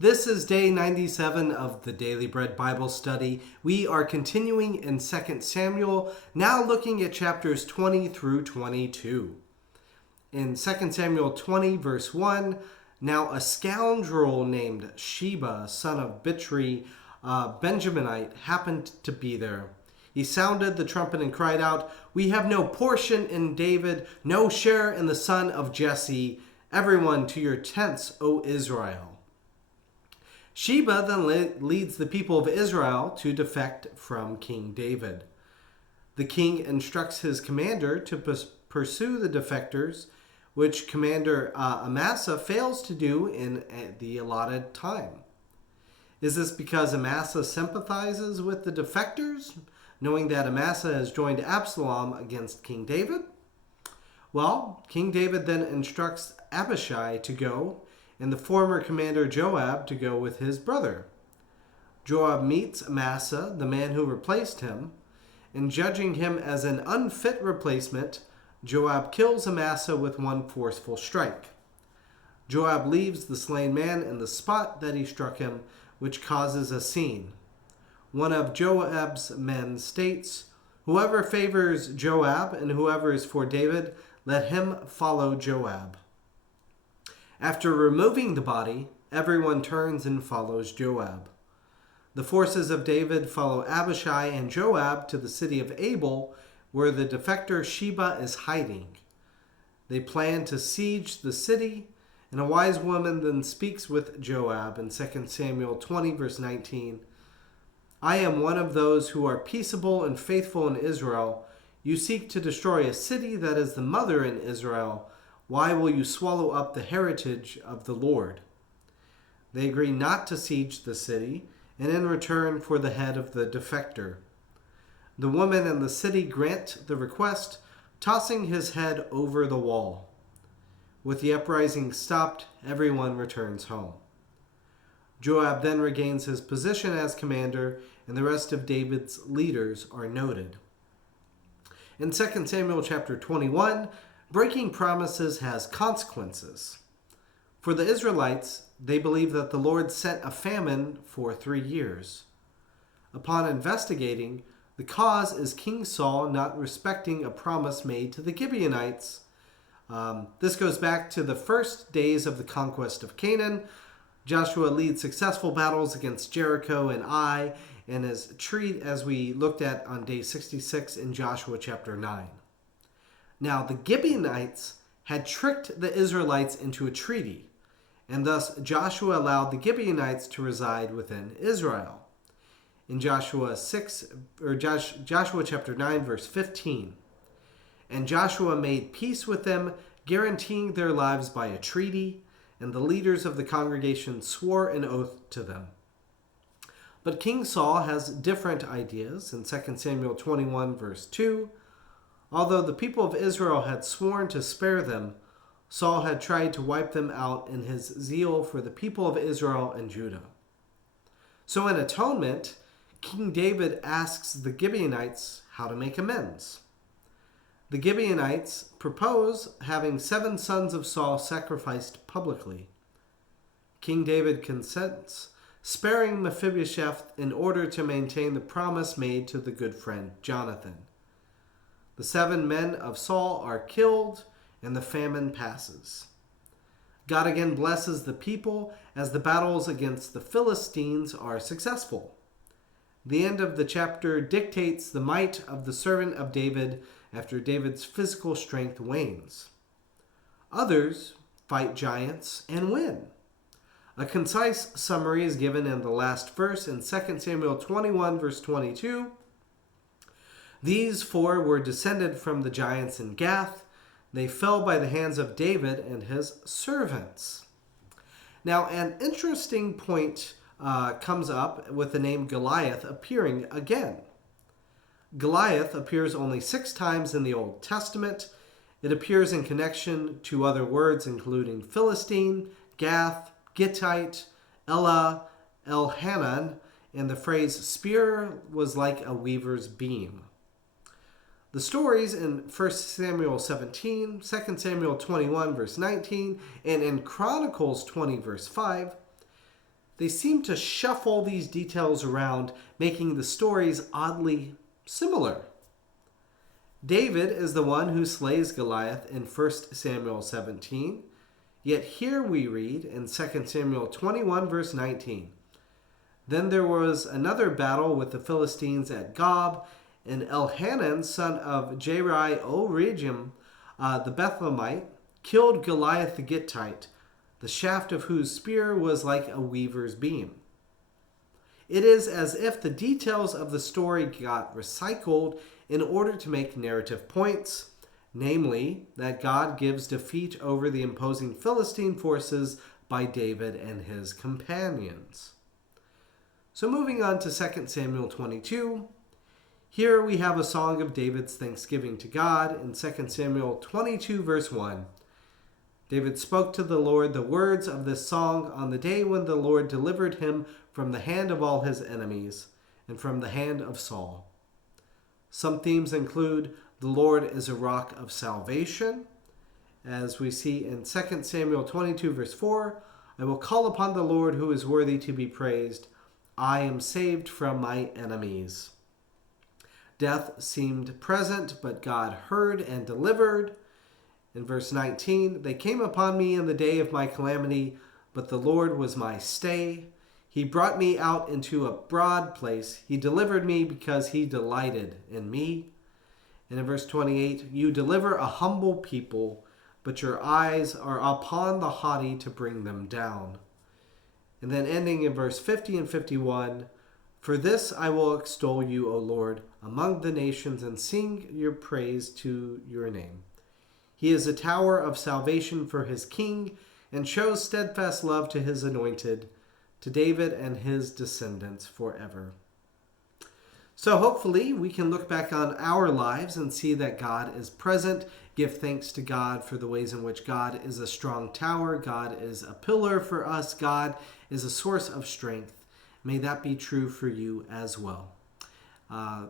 This is day 97 of the Daily Bread Bible Study. We are continuing in 2 Samuel, now looking at chapters 20 through 22. In 2 Samuel 20, verse 1, now a scoundrel named Sheba, son of Bichri, a Benjaminite, happened to be there. He sounded the trumpet and cried out, "We have no portion in David, no share in the son of Jesse. Everyone to your tents, O Israel." Sheba then leads the people of Israel to defect from King David. The king instructs his commander to pursue the defectors, which Commander Amasa fails to do in the allotted time. Is this because Amasa sympathizes with the defectors, knowing that Amasa has joined Absalom against King David? Well, King David then instructs Abishai to go, and the former commander Joab to go with his brother. Joab meets Amasa, the man who replaced him, and judging him as an unfit replacement, Joab kills Amasa with one forceful strike. Joab leaves the slain man in the spot that he struck him, which causes a scene. One of Joab's men states, "Whoever favors Joab and whoever is for David, let him follow Joab." After removing the body, everyone turns and follows Joab. The forces of David follow Abishai and Joab to the city of Abel, where the defector Sheba is hiding. They plan to siege the city, and a wise woman then speaks with Joab in 2 Samuel 20, verse 19. "I am one of those who are peaceable and faithful in Israel. You seek to destroy a city that is the mother in Israel. Why will you swallow up the heritage of the Lord?" They agree not to siege the city, and in return for the head of the defector. The woman and the city grant the request, tossing his head over the wall. With the uprising stopped, everyone returns home. Joab then regains his position as commander, and the rest of David's leaders are noted. In 2 Samuel chapter 21, breaking promises has consequences. For the Israelites, they believe that the Lord sent a famine for 3 years. Upon investigating, the cause is King Saul not respecting a promise made to the Gibeonites. This goes back to the first days of the conquest of Canaan. Joshua leads successful battles against Jericho and Ai, and is treated as we looked at on day 66 in Joshua chapter 9. Now, the Gibeonites had tricked the Israelites into a treaty, and thus Joshua allowed the Gibeonites to reside within Israel. In Joshua chapter 9, verse 15, "And Joshua made peace with them, guaranteeing their lives by a treaty, and the leaders of the congregation swore an oath to them." But King Saul has different ideas. In 2 Samuel 21, verse 2, although the people of Israel had sworn to spare them, Saul had tried to wipe them out in his zeal for the people of Israel and Judah. So in atonement, King David asks the Gibeonites how to make amends. The Gibeonites propose having 7 sons of Saul sacrificed publicly. King David consents, sparing Mephibosheth in order to maintain the promise made to the good friend Jonathan. The 7 men of Saul are killed, and the famine passes. God again blesses the people as the battles against the Philistines are successful. The end of the chapter dictates the might of the servant of David after David's physical strength wanes. Others fight giants and win. A concise summary is given in the last verse in 2 Samuel 21, verse 22. "These 4 were descended from the giants in Gath. They fell by the hands of David and his servants." Now, an interesting point comes up with the name Goliath appearing again. Goliath appears only 6 times in the Old Testament. It appears in connection to other words including Philistine, Gath, Gittite, Elah, Elhanan, and the phrase "spear was like a weaver's beam." The stories in 1 Samuel 17, 2 Samuel 21, verse 19, and in Chronicles 20, verse 5, they seem to shuffle these details around, making the stories oddly similar. David is the one who slays Goliath in 1 Samuel 17, yet here we read in 2 Samuel 21, verse 19, "Then there was another battle with the Philistines at Gob, and Elhanan, son of Jeriah-o-Regim, the Bethlehemite, killed Goliath the Gittite, the shaft of whose spear was like a weaver's beam." It is as if the details of the story got recycled in order to make narrative points, namely that God gives defeat over the imposing Philistine forces by David and his companions. So moving on to 2 Samuel 22, here we have a song of David's thanksgiving to God in 2 Samuel 22, verse 1. David spoke to the Lord the words of this song on the day when the Lord delivered him from the hand of all his enemies and from the hand of Saul. Some themes include the Lord is a rock of salvation, as we see in 2 Samuel 22, verse 4, "I will call upon the Lord who is worthy to be praised. I am saved from my enemies." Death seemed present, but God heard and delivered. In verse 19, "They came upon me in the day of my calamity, but the Lord was my stay. He brought me out into a broad place. He delivered me because he delighted in me." And in verse 28, "You deliver a humble people, but your eyes are upon the haughty to bring them down." And then ending in verse 50 and 51, "For this I will extol you, O Lord, among the nations, and sing your praise to your name. He is a tower of salvation for his king, and shows steadfast love to his anointed, to David and his descendants forever." So hopefully we can look back on our lives and see that God is present, give thanks to God for the ways in which God is a strong tower, God is a pillar for us, God is a source of strength. May that be true for you as well.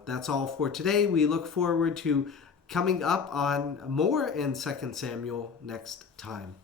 That's all for today. We look forward to coming up on more in 2 Samuel next time.